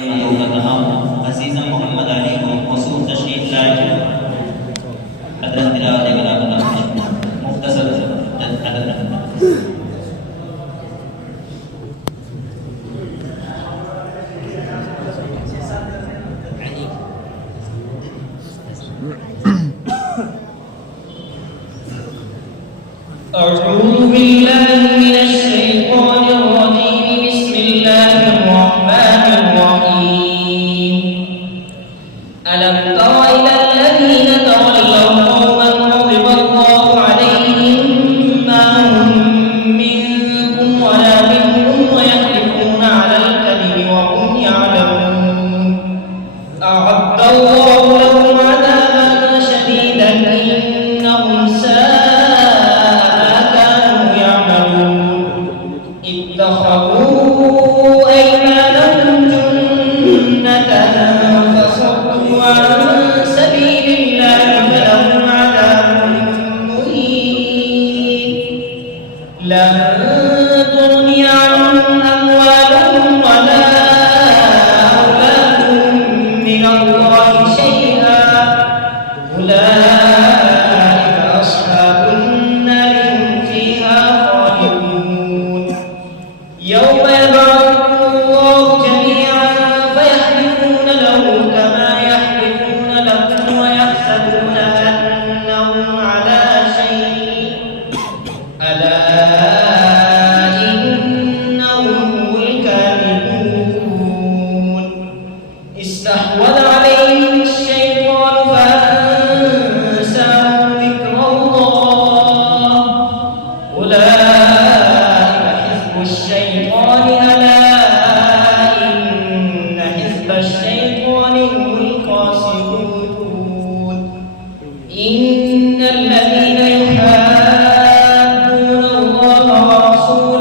अज़ीज़ मोहम्मद अली को मौसूल तशरीफ लाए अदद तिलावत कलाम मुख्तसर أعوذ بالله من الشيطان الرجيم بسم الله الرحمن الرحيم ألم تر إلى الذين تولوا قوما غضب الله عليهم ما هم منكم ولا منهم ويحلفون على الكذب وهم يعلمون أعد الله لهم عذابا شديدا إنهم اتخذوا أيمانهم جنة فصدوا عن سبيل الله فلهم عذاب مهين لن تغني عنهم أموالهم ولا أولادهم من الله شيئا أولئك أصحاب النار هم فيها خالدون يوم يبعثهم الله جميعا فيحلفون له كما يحلفون لكم ويحسبون أنهم على شيء ألا إنهم هم الكاذبون استحوذ عليهم الشيطان فأنساهم ذكر الله أولئك حزب الشيطان ألا إن حزب الشيطان هم الخاسرون إن الذين يحادون الله ورسوله